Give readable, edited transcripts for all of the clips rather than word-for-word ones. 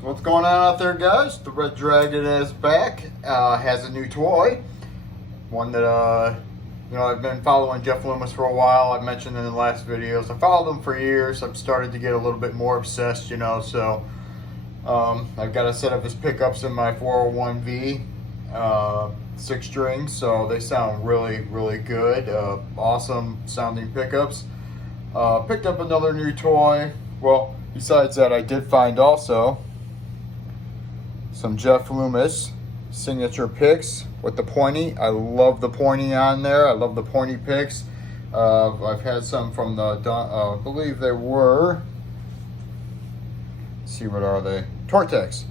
So what's going on out there, guys? The Red Dragon is back. Has a new toy. One that I've been following Jeff Loomis for a while. I mentioned in the last videos. I followed him for years. I've started to get a little bit more obsessed, so I've got a set of his pickups in my 401V 6 strings, so they sound really, really good. Awesome sounding pickups. Picked up another new toy. Well, besides that, I did find also some Jeff Loomis signature picks with the pointy. I love the pointy on there. I love the pointy picks. I've had some from the, I believe they were, let's see, what are they? Tortex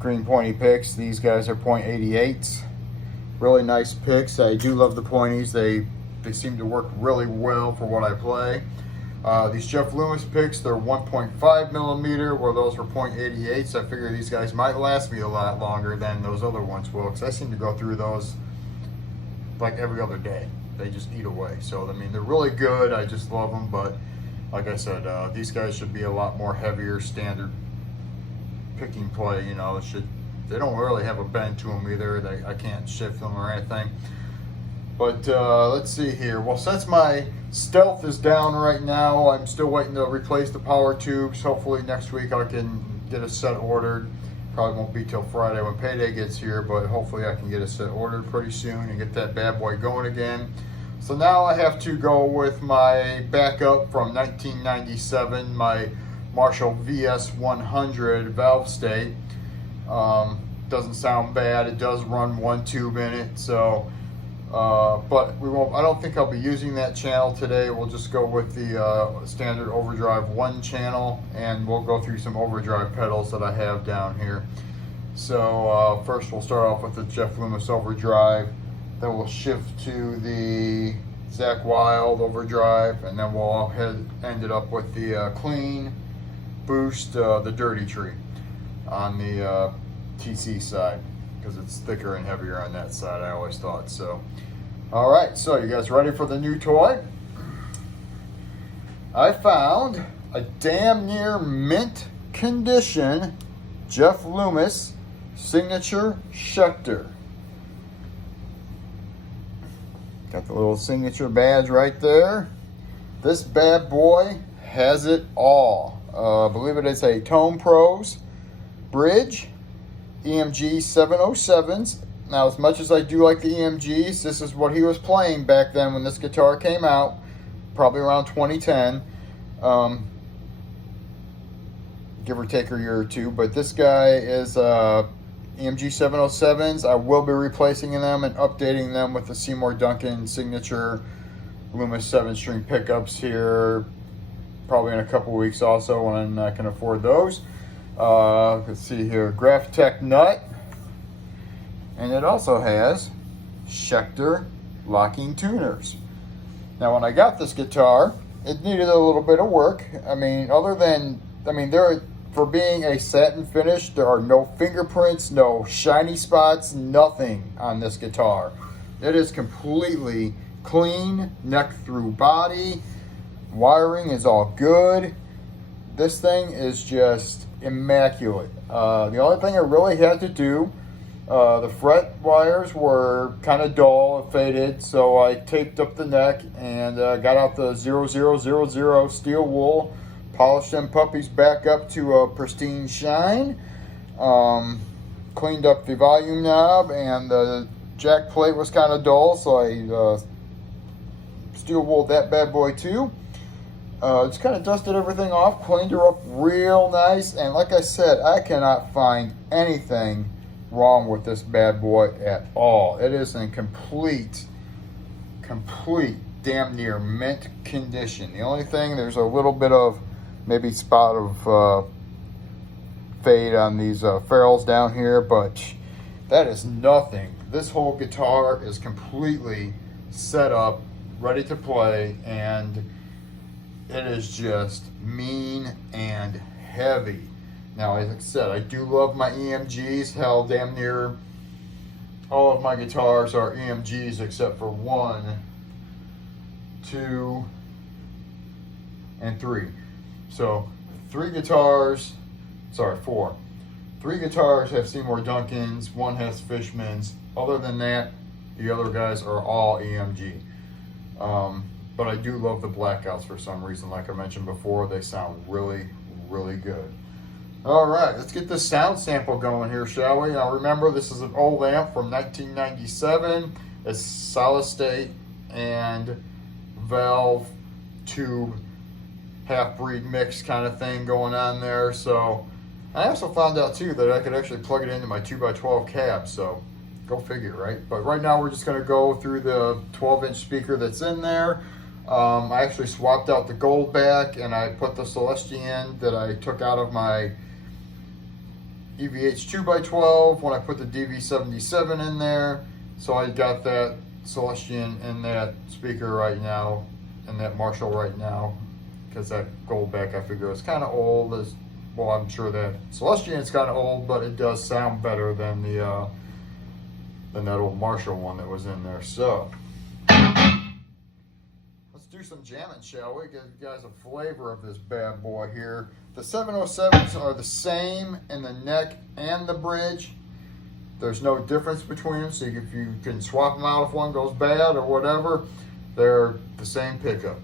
green pointy picks. These guys are .88s. Really nice picks. I do love the pointies. They seem to work really well for what I play. These Jeff Loomis picks, they're 1.5 millimeter, where those were .88s. I figure these guys might last me a lot longer than those other ones will, because I seem to go through those like every other day. They just eat away. So, I mean, they're really good. I just love them. But like I said, these guys should be a lot more heavier standard picking play. They don't really have a bend to them either. I can't shift them or anything. But let's see here. Well, since my stealth is down right now, I'm still waiting to replace the power tubes. Hopefully next week I can get a set ordered. Probably won't be till Friday when payday gets here, but hopefully I can get a set ordered pretty soon and get that bad boy going again. So now I have to go with my backup from 1997, my Marshall VS100 valve state. Doesn't sound bad. It does run one tube in it, so but we won't. I don't think I'll be using that channel today. We'll just go with the standard Overdrive 1 channel, and we'll go through some Overdrive pedals that I have down here. So first we'll start off with the Jeff Loomis Overdrive, then we'll shift to the Zach Wild Overdrive, and then we'll end it up with the clean boost, the Dirty Tree on the TC side, because it's thicker and heavier on that side, I always thought. So all right, so you guys ready for the new toy? I found a damn near mint condition Jeff Loomis signature Schecter. Got the little signature badge right there. This bad boy has it all. I believe it is a Tone Pros bridge, EMG 707s. Now, as much as I do like the EMGs, this is what he was playing back then when this guitar came out, probably around 2010, give or take a year or two. But this guy is EMG 707s. I will be replacing them and updating them with the Seymour Duncan signature Loomis 7-string pickups here, probably in a couple weeks also, when I can afford those. Let's see here, Graphtec nut, and it also has Schecter locking tuners. Now, when I got this guitar, it needed a little bit of work. I mean, for being a satin finish, there are no fingerprints, no shiny spots, nothing on this guitar. It is completely clean, neck through body. Wiring is all good. This thing is just immaculate. The only thing I really had to do, the fret wires were kind of dull and faded, so I taped up the neck and got out the 0000 steel wool, polished them puppies back up to a pristine shine, cleaned up the volume knob, and the jack plate was kind of dull, so I steel wooled that bad boy too. Just kind of dusted everything off, cleaned her up real nice, and like I said, I cannot find anything wrong with this bad boy at all. It is in complete damn near mint condition. The only thing, there's a little bit of maybe spot of fade on these ferrules down here, but that is nothing. This whole guitar is completely set up, ready to play, and it is just mean and heavy. Now, as I said, I do love my EMGs. Hell, damn near all of my guitars are EMGs except for 1, 2, and 3. So 4. 3 guitars have Seymour Duncans, 1 has Fishman's. Other than that, the other guys are all EMG. But I do love the blackouts for some reason. Like I mentioned before, they sound really, really good. All right, let's get this sound sample going here, shall we? Now remember, this is an old amp from 1997. It's solid state and valve tube half-breed mix kind of thing going on there. So I also found out too that I could actually plug it into my 2x12 cab, so go figure, right? But right now we're just going to go through the 12-inch speaker that's in there. I actually swapped out the gold back and I put the Celestion that I took out of my EVH 2x12 when I put the DV77 in there. So I got that Celestion in that speaker right now, and that Marshall right now, because that gold back I figure is kind of old. Well, I'm sure that Celestion is kind of old, but it does sound better than the than that old Marshall one that was in there. So let's do some jamming, shall we? Give you guys a flavor of this bad boy here. The 707s are the same in the neck and the bridge. There's no difference between them, so if you can swap them out if one goes bad or whatever, they're the same pickup.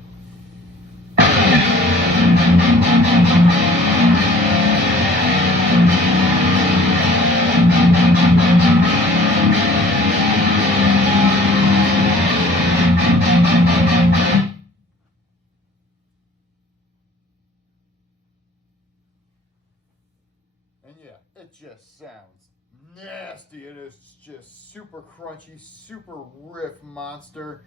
And yeah, it just sounds nasty. It is just super crunchy, super riff monster.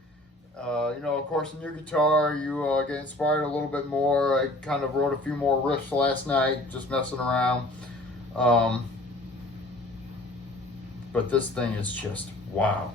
You know, of course, in your guitar, you get inspired a little bit more. I kind of wrote a few more riffs last night, just messing around. But this thing is just wow.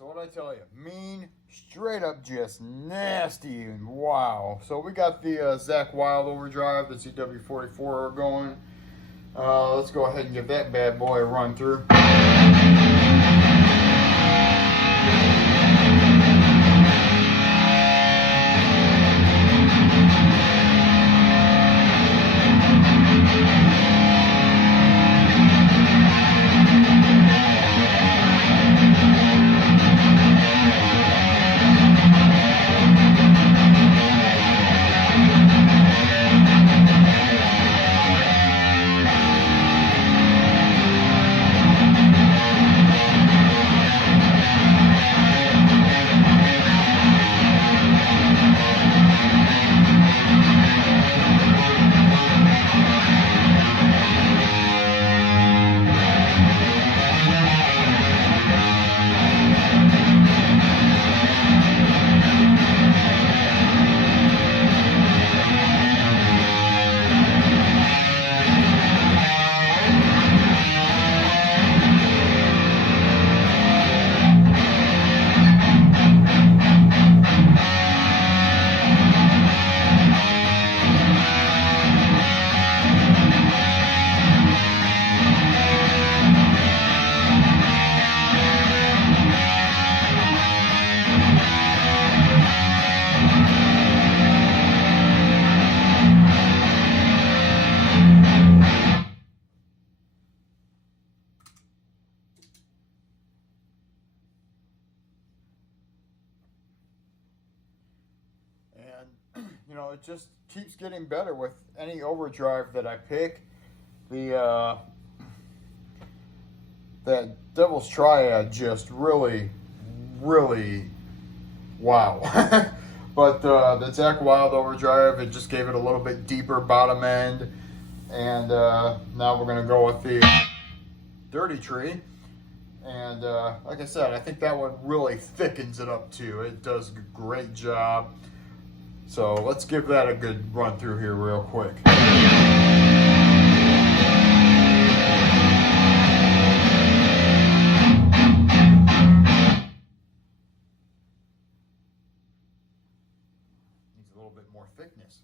So what I tell you, mean, straight up just nasty, and wow. So we got the Zach Wild Overdrive, the ZW44 going. Let's go ahead and give that bad boy a run through. And you know, it just keeps getting better with any overdrive that I pick. The that Devil's Triad just really wow. But the Zach Wild Overdrive, it just gave it a little bit deeper bottom end. And now we're gonna go with the Dirty Tree. And like I said, I think that one really thickens it up too. It does a great job. So let's give that a good run through here real quick. Needs a little bit more thickness.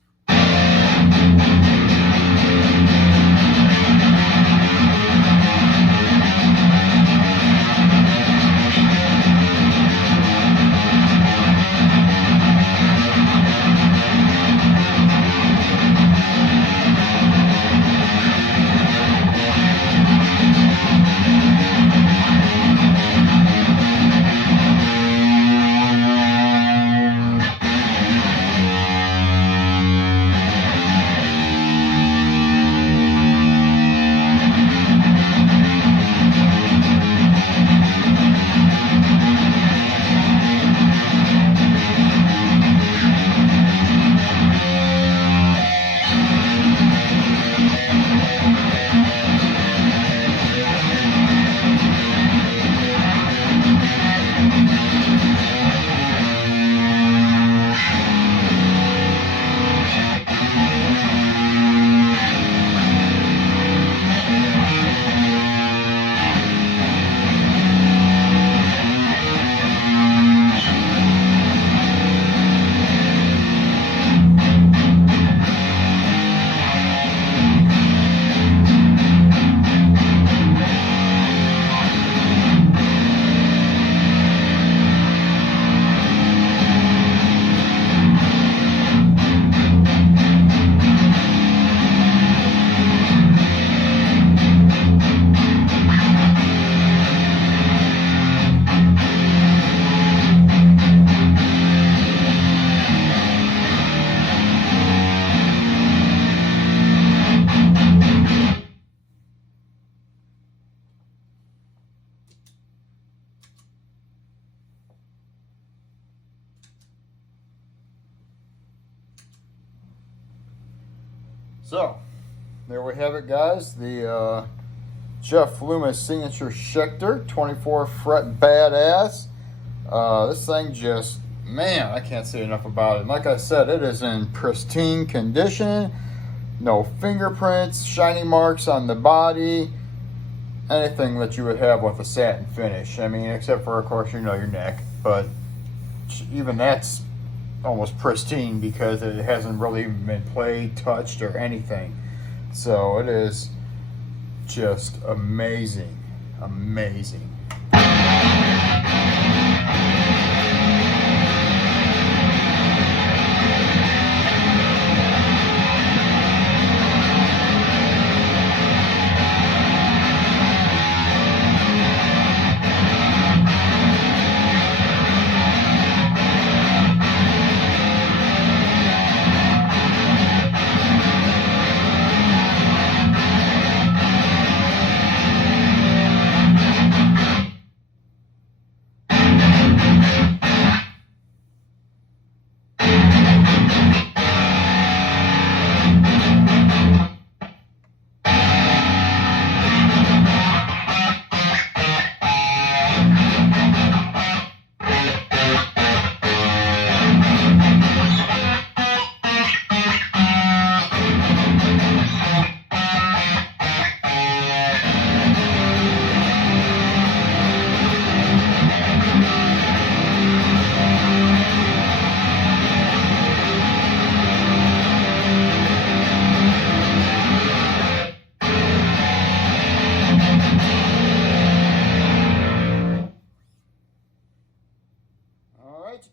So, there we have it, guys. The Jeff Loomis signature Schecter 24 fret badass. This thing just, man, I can't say enough about it. Like I said, it is in pristine condition. No fingerprints, shiny marks on the body. anything that you would have with a satin finish. I mean, except for, of course, you know, your neck, but even that's almost pristine because it hasn't really even been played, touched, or anything. So it is just amazing, amazing.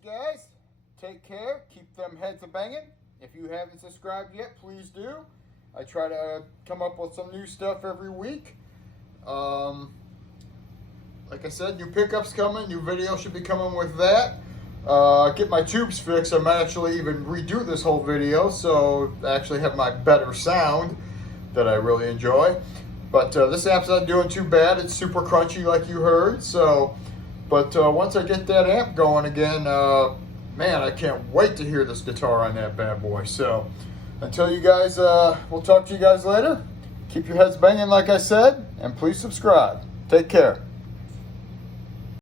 You guys, take care, keep them heads a banging. If you haven't subscribed yet, please do. I try to come up with some new stuff every week. Like I said, new pickups coming, new video should be coming with that. Get my tubes fixed. I might actually even redo this whole video so I actually have my better sound that I really enjoy. But this amp's not doing too bad. It's super crunchy like you heard. So, but once I get that amp going again, man, I can't wait to hear this guitar on that bad boy. So until you guys, we'll talk to you guys later. Keep your heads banging like I said, and please subscribe. Take care.